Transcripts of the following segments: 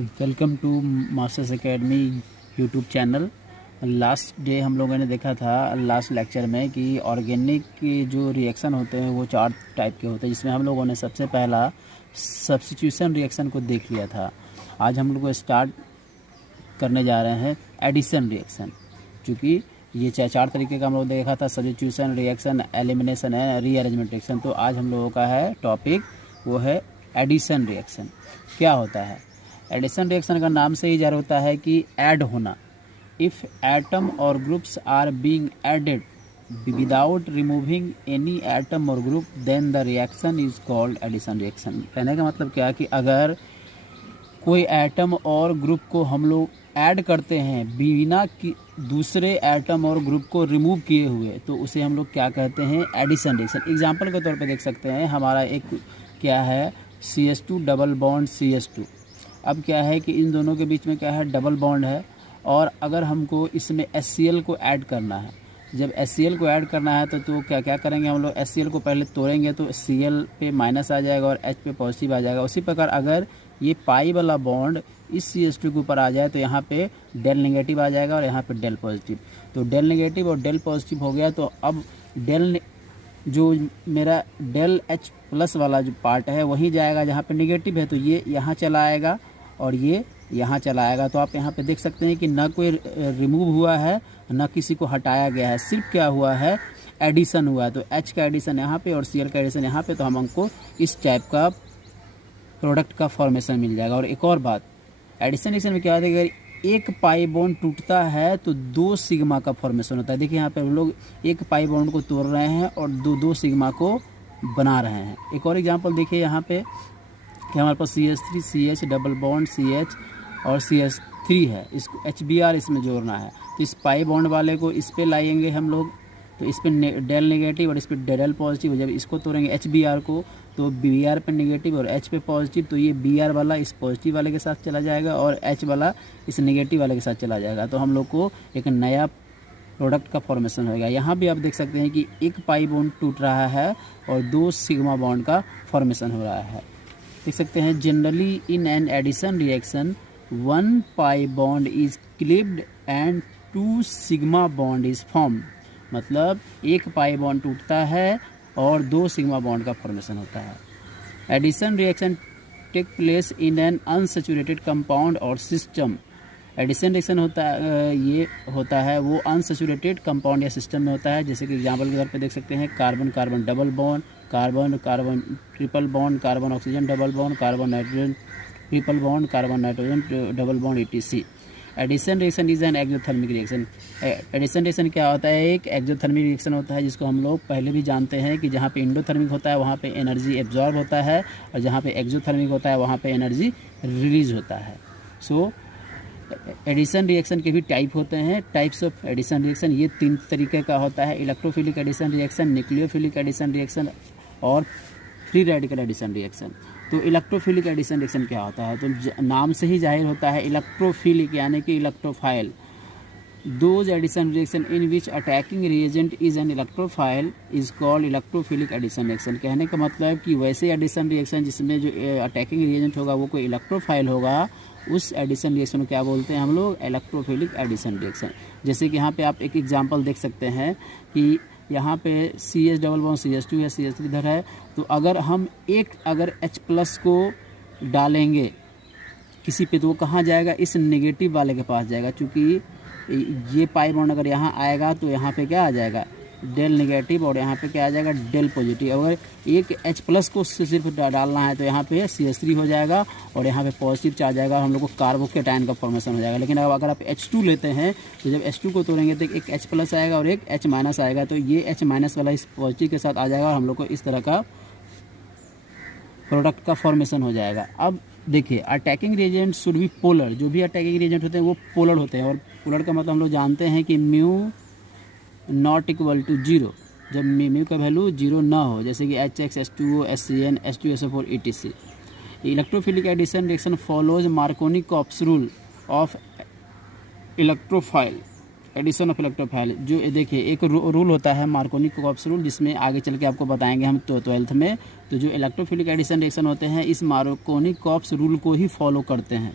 Welcome to Masters Academy YouTube channel. Last day हम लोगों ने देखा था लास्ट लेक्चर में कि ऑर्गेनिक के जो रिएक्शन होते हैं वो 4 टाइप के होते हैं, जिसमें हम लोगों ने सबसे पहला सब्स्टिट्यूशन रिएक्शन को देख लिया था। आज हम लोग स्टार्ट करने जा रहे हैं एडिशन रिएक्शन। चूँकि ये 4 तरीके का हम लोग देखा था, सब्स्टिट्यूशन रिएक्शन, एलिमिनेशन है, रीअरेंजमेंट रिएक्शन। तो आज हम लोगों का है टॉपिक वो है एडिशन रिएक्शन। क्या होता है एडिशन रिएक्शन? का नाम से ही ज़ाहिर होता है कि ऐड होना। If atom or groups are being added without removing any atom or group then the reaction is called addition reaction. कहने का मतलब क्या कि अगर कोई एटम और ग्रुप को हम लोग ऐड करते हैं बिना कि दूसरे एटम और ग्रुप को रिमूव किए हुए, तो उसे हम लोग क्या कहते हैं? Addition reaction. एग्जांपल के तौर पे देख सकते हैं, हमारा एक क्या है CH2 डबल बॉन्ड CH2। अब क्या है कि इन दोनों के बीच में क्या है, डबल बॉन्ड है, और अगर हमको इसमें HCl को ऐड करना है, जब HCl को ऐड करना है तो क्या क्या करेंगे हम लोग? HCl को पहले तोड़ेंगे तो Cl पे माइनस आ जाएगा और H पे पॉजिटिव आ जाएगा। उसी प्रकार अगर ये पाई वाला बॉन्ड इस CH2 के ऊपर आ जाए तो यहाँ पे डेल नेगेटिव आ जाएगा और यहाँ पे डेल पॉजिटिव। तो डेल नेगेटिव और डेल पॉजिटिव हो गया, तो अब जो मेरा डेल H प्लस वाला जो पार्ट है वहीं जाएगा जहाँ पे नेगेटिव है, तो ये यहाँ चला आएगा और ये यहाँ चला आएगा। तो आप यहाँ पे देख सकते हैं कि ना कोई रिमूव हुआ है ना किसी को हटाया गया है, सिर्फ क्या हुआ है, एडिशन हुआ है। तो H का एडिशन यहाँ पे और Cl का एडिशन यहाँ पे, तो हमको इस टाइप का प्रोडक्ट का फॉर्मेशन मिल जाएगा। और एक और बात, एडिशन रिएक्शन में क्या होता है, अगर एक पाई बॉन्ड टूटता है तो 2 सिग्मा का फॉर्मेशन होता है। देखिए यहाँ पे हम लोग एक पाई बॉन्ड को तोड़ रहे हैं और दो सिग्मा को बना रहे हैं। एक और एग्जांपल देखिए यहाँ पे कि हमारे पास CH3 CH double bond CH और CH3 है, इसको HBr इसमें जोड़ना है। तो इस पाई बॉन्ड वाले को इस पे लाएंगे हम लोग, तो इस पे डेल नेगेटिव और इस पे डेल पॉजिटिव। जब इसको तोड़ेंगे HBr को तो Br पे नेगेटिव और H पे पॉजिटिव, तो ये Br वाला इस पॉजिटिव वाले के साथ चला जाएगा और H वाला इस नेगेटिव वाले के साथ चला जाएगा। तो हम लोग को एक नया प्रोडक्ट का फॉर्मेशन होगा। यहाँ भी आप देख सकते हैं कि एक पाई बॉन्ड टूट रहा है और 2 सिग्मा बॉन्ड का फॉर्मेशन हो रहा है। देख सकते हैं, generally in an addition reaction 1 pi bond is clipped and 2 sigma bond is form. मतलब एक पाई बॉन्ड टूटता है और 2 सिग्मा बॉन्ड का फॉर्मेशन होता है। Addition reaction take place in an unsaturated compound और सिस्टम। एडिशन रिएक्शन ये होता है वो अनसैचुरेटेड कंपाउंड या सिस्टम में होता है। जैसे कि एग्जांपल के तौर पे देख सकते हैं, carbon carbon double bond, carbon carbon triple bond, carbon oxygen double bond, carbon nitrogen triple bond, carbon nitrogen double bond etc। Addition reaction is an exothermic reaction. Addition reaction क्या होता है? एक एक्सोथर्मिक रिएक्शन होता है, जिसको हम लोग पहले भी जानते हैं कि जहाँ पे इंडोथर्मिक होता है वहाँ पे एनर्जी एब्जॉर्ब होता है और जहाँ पे एक्सोथर्मिक होता है वहाँ पे एनर्जी रिलीज होता है। सो एडिशन रिएक्शन के भी टाइप होते हैं। टाइप्स ऑफ एडिशन रिएक्शन ये 3 तरीके का होता है: electrophilic addition reaction, nucleophilic addition reaction और फ्री रेडिकल एडिशन रिएक्शन। तो इलेक्ट्रोफिलिक एडिशन रिएक्शन क्या होता है? तो नाम से ही जाहिर होता है, इलेक्ट्रोफिलिक यानी कि electrophile. Those addition reaction in which attacking reagent is an electrophile is called electrophilic addition reaction. कहने का मतलब कि वैसे एडिशन रिएक्शन जिसमें जो अटैकिंग रिएजेंट होगा वो कोई इलेक्ट्रोफाइल होगा, उस एडिशन रिएक्शन को क्या बोलते हैं हम लोग? Electrophilic addition reaction. जैसे कि यहाँ पे आप एक एग्जांपल देख सकते हैं कि यहाँ पे CH डबल बॉन्ड CH2 है, CH3 इधर है, तो अगर हम अगर H प्लस को डालेंगे किसी पे तो वो कहाँ जाएगा? इस नेगेटिव वाले के पास जाएगा। चूँकि ये पाई बॉन्ड अगर यहाँ आएगा तो यहाँ पे क्या आ जाएगा? डेल नेगेटिव और यहाँ पे क्या आ जाएगा? Del positive. अगर एक H प्लस को सिर्फ डालना है तो यहाँ पे CH3 हो जाएगा और यहाँ पे पॉजिटिव चार्ज आएगा, हम लोग को कार्बोकेटायन का फॉर्मेशन हो जाएगा। लेकिन अगर आप H2 लेते हैं तो जब H2 को तोड़ेंगे तो एक H प्लस आएगा और एक H माइनस आएगा, तो ये H माइनस वाला इस पॉजिटिव के साथ आ जाएगा और हम लोग को इस तरह का प्रोडक्ट का फॉर्मेशन हो जाएगा। अब देखिए, attacking reagent should be polar. जो भी अटैकिंग रिएजेंट होते हैं वो पोलर होते हैं, और पोलर का मतलब हम लोग जानते हैं कि म्यू नॉट इक्वल टू 0। जब म्यू का वैल्यू 0 ना हो, जैसे कि HX H2O HCN H2SO4 etc। Electrophilic addition reaction follows Markovnikov's rule of electrophile. Addition of electrophile जो देखिए एक रूल होता है मार्कोनी-कॉप्स रूल, जिसमें आगे चल के आपको बताएंगे हम तो 12th में। तो जो इलेक्ट्रोफिलिक एडिशन रिएक्शन होते हैं इस मार्कोनी-कॉप्स रूल को ही फॉलो करते हैं।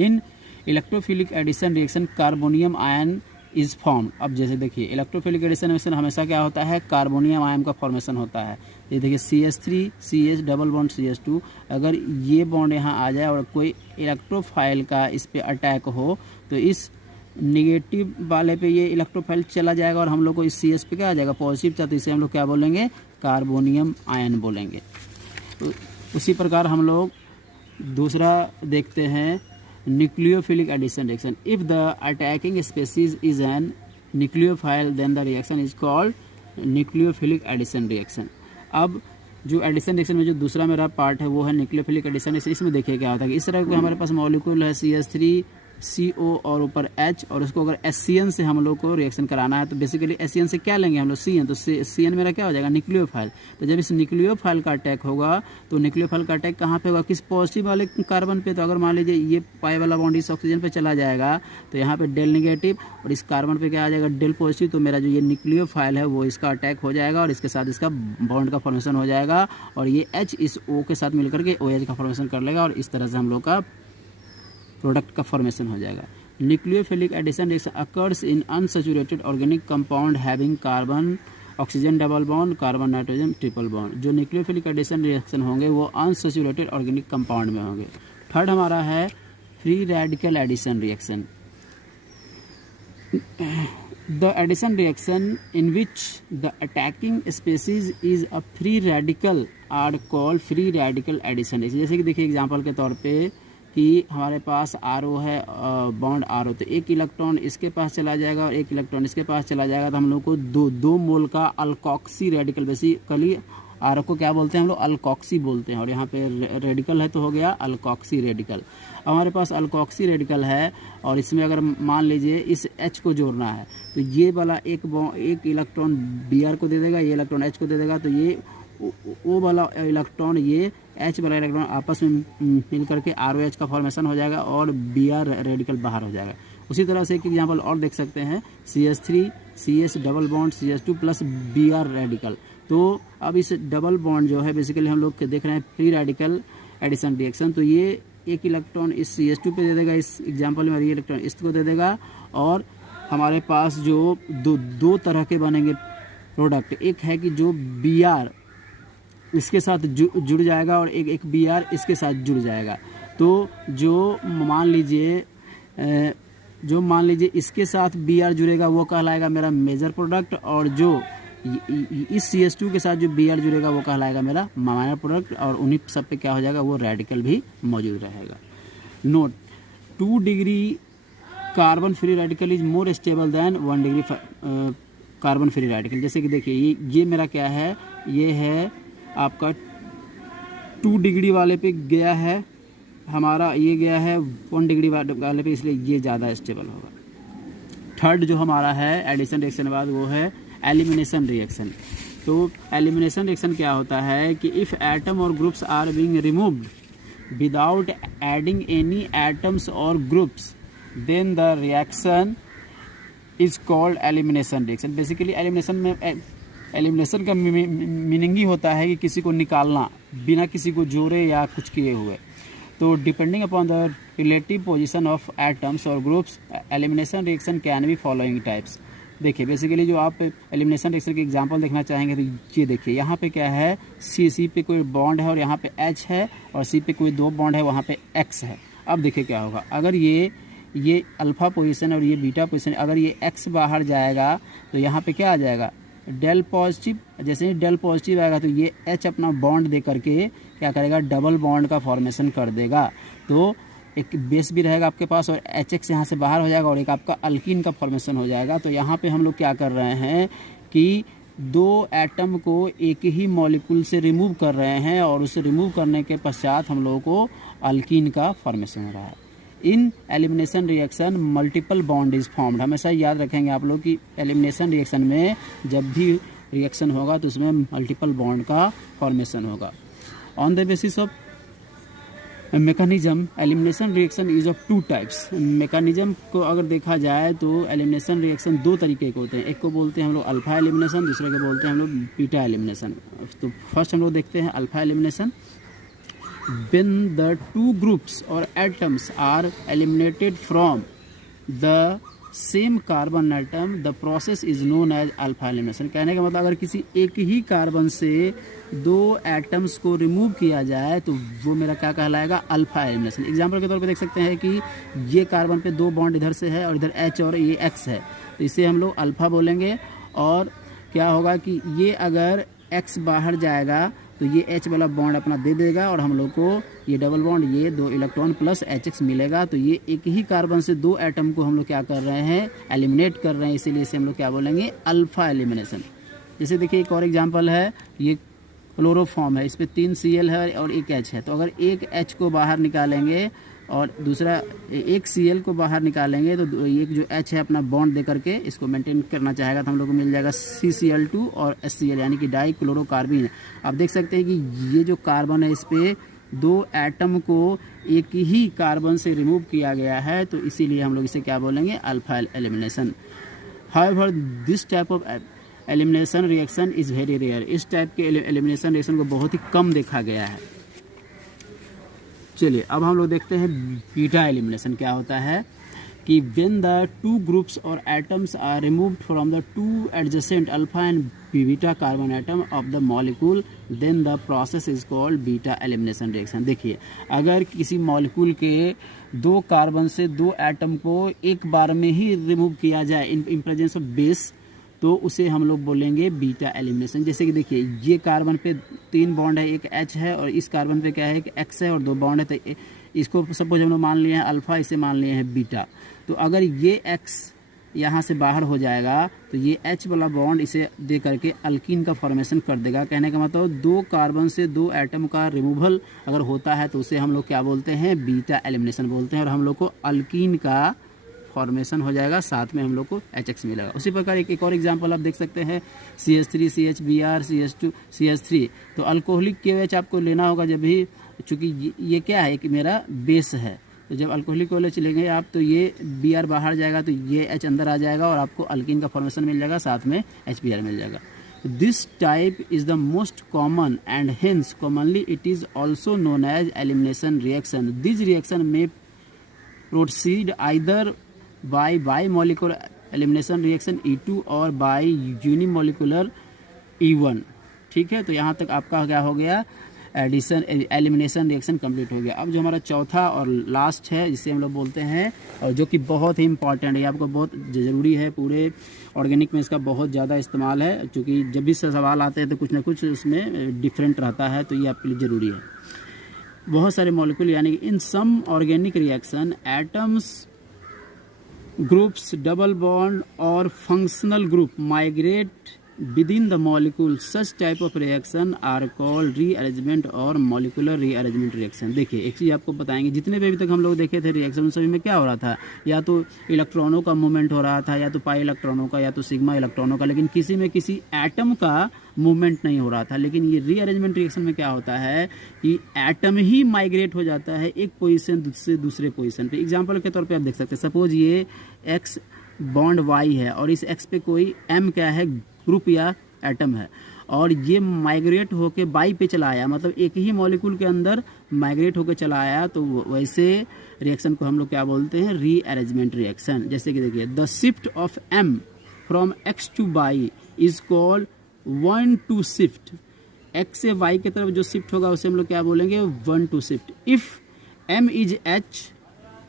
In electrophilic addition reaction carbonium ion is form. अब जैसे देखिए इलेक्ट्रोफिलिक एडिशन रिएक्शन हमेशा क्या होता है, कार्बोनियम आयन का फॉर्मेशन होता है। ये देखिए CH3 CH double bond CH2, अगर ये बॉन्ड यहाँ आ जाए और कोई इलेक्ट्रोफाइल का इस पे अटैक हो तो इस निगेटिव वाले पे ये इलेक्ट्रोफाइल चला जाएगा और हम लोग को इस CH पे क्या आ जाएगा, पॉजिटिव, तो इसे हम लोग क्या बोलेंगे, कार्बोनियम आयन बोलेंगे। तो उसी प्रकार हम लोग दूसरा देखते हैं nucleophilic addition reaction. If the attacking species is a nucleophile then the reaction is called nucleophilic addition reaction. अब जो एडिशन रिएक्शन में जो दूसरा मेरा पार्ट है वो है न्यूक्लियोफिलिक एडिशन रिएक्शन। इसमें देखिए क्या होता है कि इस तरह के हमारे पास मॉलिक्यूल है CH3 CO और ऊपर H, और उसको अगर SCN से हम लोग को रिएक्शन कराना है तो बेसिकली SCN से क्या लेंगे हम लोग, CN, तो CN मेरा क्या हो जाएगा, न्यूक्लियोफाइल। तो जब इस न्यूक्लियोफाइल का अटैक होगा तो न्यूक्लियोफाइल का अटैक कहाँ पे होगा, किस पॉजिटिव वाले कार्बन पे। तो अगर मान लीजिए ये पाई वाला बॉन्ड इस ऑक्सीजन पे चला जाएगा तो यहाँ पे डेल निगेटिव और इस कार्बन पे क्या आ जाएगा, डेल पॉजिटिव। तो मेरा जो ये न्यूक्लियोफाइल है वो इसका अटैक हो जाएगा और इसके साथ इसका बॉन्ड का फॉर्मेशन हो जाएगा और ये H इस O के साथ मिलकर के OH का फॉर्मेशन कर लेगा और इस तरह से हम लोग का प्रोडक्ट का फॉर्मेशन हो जाएगा। Nucleophilic addition reaction occurs in unsaturated organic compound having carbon oxygen double bond carbon nitrogen triple bond. जो न्यूक्लियोफिलिक एडिशन रिएक्शन होंगे वो अनसैचुरेटेड ऑर्गेनिक कंपाउंड में होंगे। थर्ड हमारा है free radical addition reaction. The addition reaction in which the attacking species is a free radical are called free radical addition. जैसे कि देखिए एग्जांपल के तौर पे कि हमारे पास RO है, बॉन्ड RO, तो एक इलेक्ट्रॉन इसके पास चला जाएगा और एक इलेक्ट्रॉन इसके पास चला जाएगा तो हम लोग को दो मोल का अल्कोक्सी रेडिकल, बेसिकली RO को क्या बोलते हैं हम लोग, अल्कोक्सी बोलते हैं, और यहाँ पे रेडिकल है तो हो गया अल्कोक्सी रेडिकल। हमारे पास अल्कोक्सी रेडिकल है और इसमें अगर मान लीजिए इस H को जोड़ना है तो ये वाला एक इलेक्ट्रॉन Br को दे देगा, ये इलेक्ट्रॉन H को दे देगा, तो ये O वाला इलेक्ट्रॉन ये H वाला इलेक्ट्रॉन आपस में मिल करके ROH का फॉर्मेशन हो जाएगा और Br रेडिकल बाहर हो जाएगा। उसी तरह से एक एग्जांपल और देख सकते हैं CH3 CH double bond CH2 plus Br radical. तो अब इस डबल बॉन्ड जो है बेसिकली हम लोग देख रहे हैं फ्री रेडिकल एडिशन रिएक्शन। तो ये एक इलेक्ट्रॉन इस CH2 पे दे देगा, इस एग्जांपल में ये इलेक्ट्रॉन इसको दे देगा और हमारे पास जो दो तरह के बनेंगे प्रोडक्ट, एक है कि जो Br इसके साथ जुड़ जाएगा और एक Br इसके साथ जुड़ जाएगा। तो जो मान लीजिए इसके साथ Br जुड़ेगा वो कहलाएगा मेरा मेजर प्रोडक्ट, और जो इस CH2 के साथ जो Br जुड़ेगा वो कहलाएगा मेरा माइनर प्रोडक्ट, और उन्हीं सब पे क्या हो जाएगा, वो रेडिकल भी मौजूद रहेगा। Note 2 degree carbon free radical is more stable then 1 degree carbon free radical. जैसे कि देखिए ये मेरा क्या है, ये है आपका 2 डिग्री वाले पे गया है हमारा, ये गया है 1 डिग्री वाले पे, इसलिए ये ज़्यादा स्टेबल होगा। थर्ड जो हमारा है एडिशन रिएक्शन के बाद वो है एलिमिनेशन रिएक्शन। तो एलिमिनेशन रिएक्शन क्या होता है कि if atom or groups are being removed without adding any atoms or groups then the reaction is called elimination reaction. Basically elimination का मीनिंग ही होता है कि किसी को निकालना बिना किसी को जोड़े या कुछ किए हुए। तो depending upon the relative position of atoms or groups elimination reaction can be following types. देखिए बेसिकली जो आप एलिमिनेशन रिएक्शन के एग्जांपल देखना चाहेंगे तो ये देखिए यहाँ पे क्या है, सी पे कोई बॉन्ड है और यहाँ पे H है, और C पे कोई 2 बॉन्ड है, वहाँ पे X है। अब देखिए क्या होगा, अगर ये अल्फा पोजीशन और ये बीटा पोजीशन, अगर ये X बाहर जाएगा तो यहाँ पे क्या आ जाएगा, डेल पॉजिटिव। जैसे ही डेल पॉजिटिव आएगा तो ये H अपना बॉन्ड दे करके क्या करेगा, डबल बॉन्ड का फॉर्मेशन कर देगा। तो एक बेस भी रहेगा आपके पास और HX यहाँ से बाहर हो जाएगा और एक आपका अल्कीन का फॉर्मेशन हो जाएगा। तो यहाँ पे हम लोग क्या कर रहे हैं कि 2 एटम को एक ही मॉलिक्यूल से रिमूव कर रहे हैं और उसे रिमूव करने के पश्चात हम लोगों को अल्कीन का फॉर्मेशन हो रहा है। In elimination reaction multiple bond is formed. हमेशा याद रखेंगे आप लोग कि एलिमिनेशन रिएक्शन में जब भी रिएक्शन होगा तो उसमें मल्टीपल बॉन्ड का फॉर्मेशन होगा। On the basis of mechanism elimination reaction is of 2 types. Mechanism को अगर देखा जाए तो एलिमिनेशन रिएक्शन 2 तरीके के होते हैं। एक को बोलते हैं हम लोग अल्फा एलिमिनेशन, दूसरे को बोलते हैं हम लोग बीटा एलिमिनेशन। तो फर्स्ट हम लोग देखते हैं alpha elimination. when the two groups or atoms are eliminated from the same carbon atom the process is known as alpha elimination. कहने का मतलब अगर किसी एक ही कार्बन से दो एटम्स को रिमूव किया जाए तो वो मेरा क्या कहलाएगा, अल्फा एलिमिनेशन। एग्जांपल के तौर पे देख सकते हैं कि ये कार्बन पे दो बॉन्ड इधर से है और इधर H और ये X है, तो इसे हम लोग अल्फा बोलेंगे। और क्या होगा कि ये अगर X बाहर जाएगा तो ये H वाला बॉन्ड अपना दे देगा और हम लोग को ये डबल बॉन्ड, ये दो इलेक्ट्रॉन प्लस HX मिलेगा। तो ये एक ही कार्बन से दो एटम को हम लोग क्या कर रहे हैं, एलिमिनेट कर रहे हैं, इसीलिए इसे हम लोग क्या बोलेंगे, अल्फा एलिमिनेशन। जैसे देखिए एक और एग्जांपल है, ये क्लोरोफॉर्म है, इस पर 3 Cl है और एक H है। तो अगर एक H को बाहर निकालेंगे और दूसरा एक Cl को बाहर निकालेंगे तो एक जो H है अपना बॉन्ड दे करके इसको मेंटेन करना चाहेगा तो हम लोग को मिल जाएगा CCl2 और HCl यानी कि डाई क्लोरोकार्बिन। आप देख सकते हैं कि ये जो कार्बन है इस पे दो एटम को एक ही कार्बन से रिमूव किया गया है, तो इसीलिए हम लोग इसे क्या बोलेंगे, alpha elimination. However this type of elimination reaction is very rare. इस टाइप के एलिमिनेशन रिएक्शन को बहुत ही कम देखा गया है। चलिए अब हम लोग देखते हैं बीटा एलिमिनेशन क्या होता है कि व्हेन द टू ग्रुप्स और atoms are removed from the two adjacent alpha and beta carbon atom of the molecule then the process is called beta elimination reaction. देखिए अगर किसी मॉलिक्यूल के दो कार्बन से दो एटम को एक बार में ही रिमूव किया जाए इन प्रेजेंस ऑफ बेस तो उसे हम लोग बोलेंगे बीटा एलिमिनेशन। जैसे कि देखिए ये कार्बन पे 3 बॉन्ड है, एक H है और इस कार्बन पे क्या है कि X है और 2 बॉन्ड है, तो इसको सपोज हम लोग मान लिए हैं अल्फा, इसे मान लिए हैं बीटा। तो अगर ये X यहाँ से बाहर हो जाएगा तो ये H वाला बॉन्ड इसे दे करके अल्कीन का फॉर्मेशन कर देगा। कहने का मतलब दो कार्बन से दो एटम का रिमूवल अगर होता है तो उसे हम लोग क्या बोलते हैं, बीटा एलिमिनेशन बोलते हैं और हम लोग को अल्कीन का फॉर्मेशन हो जाएगा, साथ में हम लोग को HX मिलेगा। उसी प्रकार एक और एग्जांपल आप देख सकते हैं CH3 CHBr CH2 CH3। तो अल्कोहलिक KOH आपको लेना होगा जब भी, चूँकि ये क्या है कि मेरा बेस है, तो जब अल्कोहलिक KOH लेंगे आप तो ये Br बाहर जाएगा तो ये H अंदर आ जाएगा और आपको अल्कीन का फॉर्मेशन मिल जाएगा, साथ में HBr मिल जाएगा। This type is the most common and hence commonly it is also known as elimination reaction. This reaction में proceed either by bimolecular elimination reaction E2 और by unimolecular E1। ठीक है, तो यहाँ तक आपका क्या हो गया, एडिशन एलिमिनेशन रिएक्शन कंप्लीट हो गया। अब जो हमारा चौथा और लास्ट है जिसे हम लोग बोलते हैं और जो कि बहुत ही इंपॉर्टेंट है, आपको बहुत ज़रूरी है, पूरे ऑर्गेनिक में इसका बहुत ज़्यादा इस्तेमाल है, क्योंकि जब भी सवाल आते हैं तो कुछ ना कुछ उसमें डिफरेंट रहता है, तो ये आपके लिए ज़रूरी है। बहुत सारे मॉलिक्यूल यानी कि in some organic reaction atoms groups double bond or functional group migrate within the molecule. Such type of reaction are called rearrangement और molecular rearrangement reaction। देखिए एक चीज़ आपको बताएंगे, जितने भी अभी तक हम लोग देखे थे रिएक्शन उन सभी में क्या हो रहा था, या तो इलेक्ट्रॉनों का मूवमेंट हो रहा था, या तो पाई इलेक्ट्रॉनों का, या तो सिग्मा इलेक्ट्रॉनों का, लेकिन किसी में किसी एटम का मूवमेंट नहीं हो रहा था। लेकिन ये रीअरेंजमेंट रिएक्शन में क्या होता है कि एटम ही माइग्रेट हो जाता है एक पोजीशन से दूसरे पोजीशन पे। एग्जांपल के तौर पे आप देख सकते हैं, सपोज ये X बॉन्ड Y है और इस X पे कोई M क्या है, ग्रुप या एटम है, और ये माइग्रेट होके Y पे चला आया, मतलब एक ही मॉलिक्यूल के अंदर माइग्रेट होकर चला आया, तो वैसे रिएक्शन को हम लोग क्या बोलते हैं, रीअरेंजमेंट रिएक्शन। जैसे कि देखिए the shift of M from X to Y is called 1-2 shift. X से Y की तरफ जो शिफ्ट होगा उसे हम लोग क्या बोलेंगे, 1-2 shift. If M is H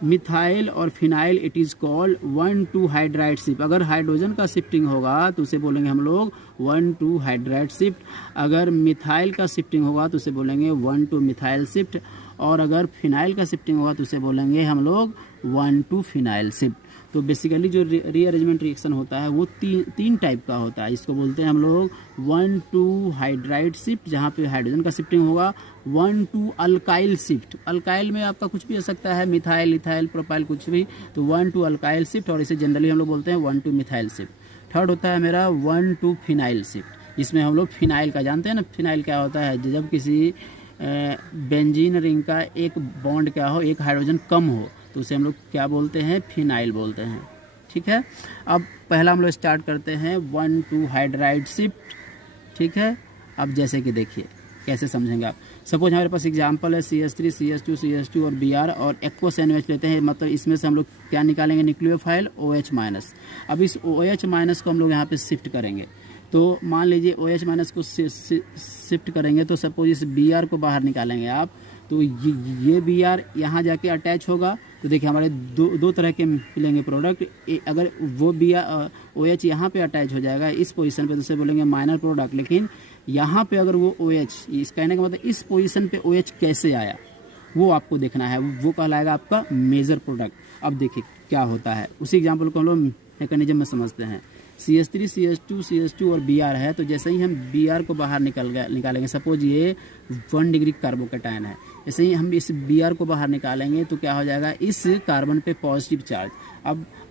methyl or phenyl it is called 1-2 hydride shift. अगर हाइड्रोजन का शिफ्टिंग होगा तो उसे बोलेंगे हम लोग 1-2 हाइड्राइड शिफ्ट। अगर मिथाइल का शिफ्टिंग होगा तो उसे बोलेंगे 1-2 मिथाइल शिफ्ट, और अगर फिनाइल का शिफ्टिंग होगा तो उसे बोलेंगे हम लोग 1-2 फिनाइल शिफ्ट। तो बेसिकली जो रीअरेंजमेंट रिएक्शन होता है वो तीन टाइप का होता है। इसको बोलते हैं हम लोग 1-2 हाइड्राइड शिफ्ट, जहाँ पे हाइड्रोजन का शिफ्टिंग होगा, 1-2 अल्काइल शिफ्ट। अल्काइल में आपका कुछ भी हो सकता है, मिथाइल इथाइल प्रोपाइल कुछ भी, तो 1-2 अल्काइल शिफ्ट, और इसे जनरली हम लोग बोलते हैं 1-2 मिथाइल शिफ्ट। थर्ड होता है मेरा 1-2 फिनाइल शिफ्ट, इसमें हम लोग फिनाइल का जानते हैं ना, फिनाइल क्या होता है, जब किसी बेंजीन रिंग का एक बॉन्ड क्या हो, एक हाइड्रोजन कम हो, तो उसे हम लोग क्या बोलते हैं, फिनाइल बोलते हैं। ठीक है, अब पहला हम लोग स्टार्ट करते हैं 1-2 हाइड्राइड शिफ्ट। ठीक है, अब जैसे कि देखिए कैसे समझेंगे आप। सपोज हमारे पास एग्जांपल है CH3, CH2, CH2 और Br और एक्वस NaOH लेते हैं, मतलब इसमें से हम लोग क्या निकालेंगे, न्यूक्लियोफाइल OH-। अब इस OH- को हम लोग यहाँ पे शिफ्ट करेंगे, तो मान लीजिए OH- को शिफ्ट करेंगे तो सपोज इस Br को बाहर निकालेंगे आप, तो ये Br यहाँ जाके अटैच होगा, तो देखिए हमारे दो तरह के मिलेंगे प्रोडक्ट। अगर वो OH यहाँ पे अटैच हो जाएगा इस पोजीशन पे तो उसे बोलेंगे माइनर प्रोडक्ट, लेकिन यहाँ पे अगर वो OH, इस कहने का मतलब इस पोजीशन पे OH कैसे आया वो आपको देखना है, वो कहलाएगा आपका मेजर प्रोडक्ट। अब देखिए क्या होता है, उसी एग्जाम्पल को हम लोग मैकेनिज्म में समझते हैं। CH3, CH2 और Br है, तो जैसे ही हम Br को बाहर निकालेंगे, सपोज ये 1 डिग्री कार्बोकेटायन है, जैसे ही हम इस Br को बाहर निकालेंगे तो क्या हो जाएगा, इस कार्बन पे पॉजिटिव चार्ज।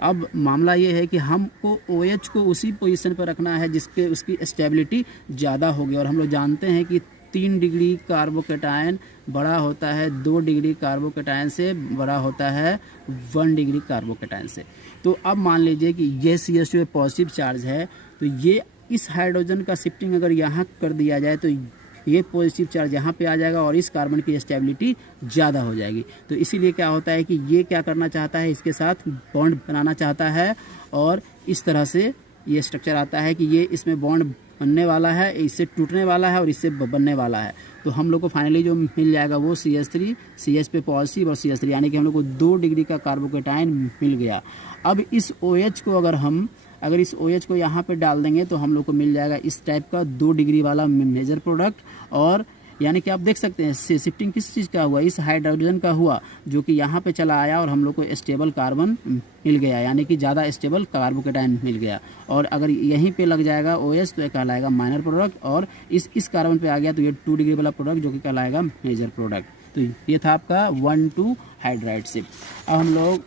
अब मामला ये है कि हमको OH को उसी पोजीशन पर रखना है जिसपे उसकी स्टेबिलिटी ज़्यादा होगी, और हम लोग जानते हैं कि 3 डिग्री कार्बोकेटायन बड़ा होता है 2 डिग्री कार्बोकेटायन से, बड़ा होता है 1 डिग्री कार्बोकेटायन से। तो अब मान लीजिए कि ये CH2 पे पॉजिटिव चार्ज है, तो ये इस हाइड्रोजन का शिफ्टिंग अगर यहाँ कर दिया जाए तो ये पॉजिटिव चार्ज यहाँ पे आ जाएगा और इस कार्बन की स्टेबिलिटी ज़्यादा हो जाएगी। तो इसीलिए क्या होता है कि ये क्या करना चाहता है, इसके साथ बॉन्ड बनाना चाहता है, और इस तरह से ये स्ट्रक्चर आता है कि ये इसमें बॉन्ड बनने वाला है, इससे टूटने वाला है और इससे बनने वाला है। तो हम लोग को फाइनली जो मिल जाएगा वो CH3, CH पे पॉजिटिव और CH3, यानी कि हम लोग को 2 डिग्री का कार्बोकेटायन मिल गया। अब इस OH को अगर इस OH को यहाँ पे डाल देंगे तो हम लोग को मिल जाएगा इस टाइप का 2 डिग्री वाला मेजर प्रोडक्ट। और यानी कि आप देख सकते हैं शिफ्टिंग किस चीज़ का हुआ, इस हाइड्रोजन का हुआ, जो कि यहाँ पे चला आया और हम लोग को स्टेबल कार्बन मिल गया, यानी कि ज़्यादा स्टेबल कार्बोकेटायन मिल गया। और अगर यहीं पे लग जाएगा OH तो ये कहलाएगा माइनर प्रोडक्ट, और इस कार्बन पे आ गया तो ये 2 डिग्री वाला प्रोडक्ट जो कि कहलाएगा मेजर प्रोडक्ट। तो ये था आपका 1,2 हाइड्राइड शिफ्ट। अब हम लोग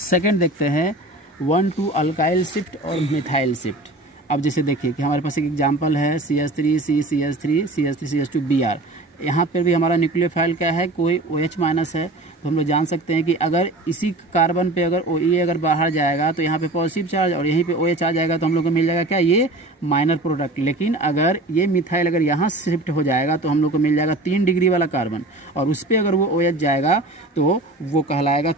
सेकेंड देखते हैं 1,2 अल्काइल शिफ्ट और मिथाइल शिफ्ट। अब जैसे देखिए कि हमारे पास एक एग्जांपल है CH3, CH2 Br। यहाँ पर भी हमारा न्यूक्लियोफाइल क्या है, कोई OH- है, तो हम लोग जान सकते हैं कि अगर इसी कार्बन पे अगर OE अगर बाहर जाएगा तो यहाँ पे पॉजिटिव चार्ज और यहीं पे OH आ जाएगा, तो हम लोग को मिल जाएगा क्या, ये माइनर प्रोडक्ट। लेकिन अगर ये मिथाइल अगर यहाँ शिफ्ट हो जाएगा तो हम लोग को मिल जाएगा 3 डिग्री वाला कार्बन, और उस पर अगर वो OH जाएगा तो वो कहलाएगा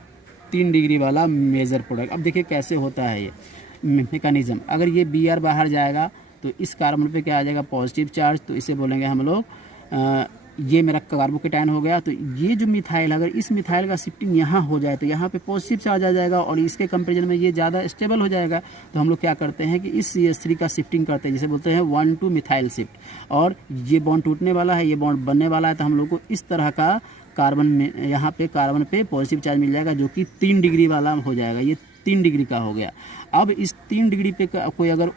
3 डिग्री वाला मेजर प्रोडक्ट। अब देखिए कैसे होता है ये मैकेनिज्म। अगर ये Br बाहर जाएगा तो इस कार्बन पे क्या आ जाएगा, पॉजिटिव चार्ज, तो इसे बोलेंगे हम लोग ये मेरा कार्बोकेटायन हो गया। तो ये जो मिथाइल, अगर इस मिथाइल का शिफ्टिंग यहाँ हो जाए तो यहाँ पे पॉजिटिव चार्ज आ जाएगा और इसके कंपेरिजन में ये ज़्यादा स्टेबल हो जाएगा। तो हम लोग क्या करते हैं कि इस CH3 का शिफ्टिंग करते हैं, जिसे बोलते हैं 1,2 मिथाइल शिफ्ट। और ये बॉन्ड टूटने वाला है, ये बॉन्ड बनने वाला है, तो हम लोग को इस तरह का कार्बन में यहाँ पे कार्बन पे पॉजिटिव चार्ज मिल जाएगा जो कि 3 डिग्री वाला हो जाएगा। ये 3 डिग्री का हो गया। अब इस 3 डिग्री पे कोई अगर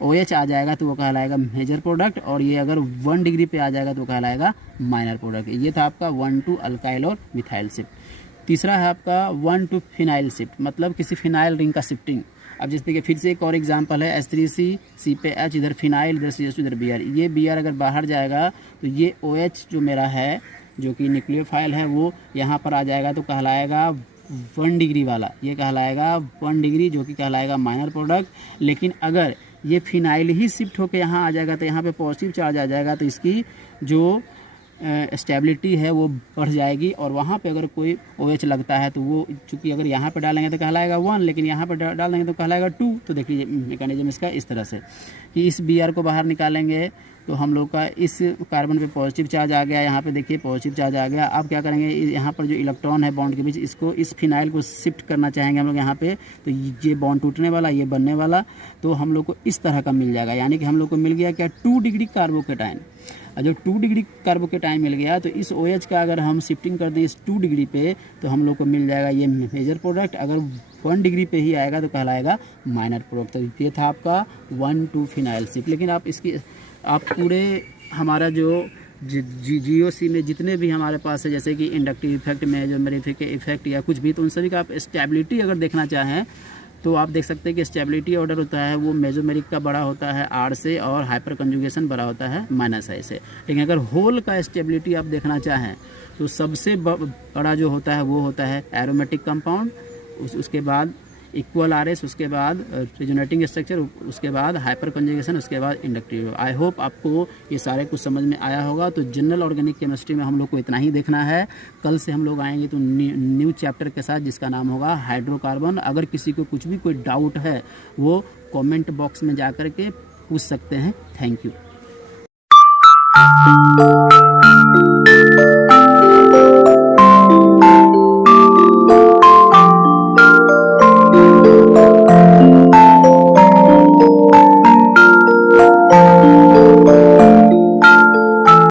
OH आ जाएगा तो वो कहलाएगा मेजर प्रोडक्ट, और ये अगर 1 डिग्री पे आ जाएगा तो कहलाएगा माइनर प्रोडक्ट। ये था आपका 1,2 अल्काइल और मिथाइल शिफ्ट। तीसरा है आपका 1,2 फिनाइल शिफ्ट, मतलब किसी फिनाइल रिंग का शिफ्टिंग। अब जैसे कि फिर से एक और एग्जांपल है H3C, C पे H, इधर फिनाइल, इधर CH2, इधर Br। ये Br अगर बाहर जाएगा तो ये OH जो मेरा है, जो कि न्यूक्लियोफाइल है, वो यहाँ पर आ जाएगा तो कहलाएगा 1 डिग्री वाला, ये कहलाएगा 1 डिग्री, जो कि कहलाएगा माइनर प्रोडक्ट। लेकिन अगर ये फिनाइल ही शिफ्ट होकर यहाँ आ जाएगा तो यहाँ पे पॉजिटिव चार्ज आ जाएगा, तो इसकी जो स्टेबिलिटी है वो बढ़ जाएगी, और वहाँ पे अगर कोई OH लगता है तो वो चूँकि अगर यहाँ पे डालेंगे तो कहलाएगा 1, लेकिन यहाँ पे डाल देंगे तो कहलाएगा 2। तो देखिए मैकेनिज्म इसका इस तरह से कि इस Br को बाहर निकालेंगे तो हम लोग का इस कार्बन पे पॉजिटिव चार्ज आ गया, यहाँ पे देखिए पॉजिटिव चार्ज आ गया। अब क्या करेंगे, यहाँ पर जो इलेक्ट्रॉन है बॉन्ड के बीच, इसको इस फिनाइल को शिफ्ट करना चाहेंगे हम लोग यहाँ पे, तो ये बॉन्ड टूटने वाला, ये बनने वाला, तो हम लोग को इस तरह का मिल जाएगा। यानी कि हम लोग को मिल गया क्या, 2 डिग्री कार्बोकेटायन। और जो 2 डिग्री कार्बोकेटायन मिल गया तो इस OH का अगर हम शिफ्टिंग कर दें इस 2 डिग्री पे तो हम लोग को मिल जाएगा ये मेजर प्रोडक्ट। अगर 1 डिग्री पे ही आएगा तो कहलाएगा माइनर प्रोडक्ट। तो ये था आपका 1,2 फिनाइल शिफ्ट। लेकिन आप पूरे हमारा जो GOC में जितने भी हमारे पास है, जैसे कि इंडक्टिव इफेक्ट, मेजोमेरिक इफेक्ट या कुछ भी, तो उन सभी का आप स्टेबिलिटी अगर देखना चाहें तो आप देख सकते हैं कि स्टेबिलिटी ऑर्डर होता है वो मेजोमेरिक का बड़ा होता है R से, और हाइपर कंजुगेशन बड़ा होता है -I से। लेकिन अगर होल का स्टेबिलिटी आप देखना चाहें तो सबसे बड़ा जो होता है वो होता है एरोमेटिक कंपाउंड, उसके बाद इक्वल आरएस, उसके बाद रिजोनेटिंग स्ट्रक्चर, उसके बाद हाइपर कंजुगेशन, उसके बाद इंडक्टिव। आई होप आपको ये सारे कुछ समझ में आया होगा। तो जनरल ऑर्गेनिक केमिस्ट्री में हम लोग को इतना ही देखना है। कल से हम लोग आएंगे तो न्यू चैप्टर के साथ जिसका नाम होगा हाइड्रोकार्बन। अगर किसी को कुछ भी कोई डाउट है वो कमेंट बॉक्स में जा कर के पूछ सकते हैं। Thank you.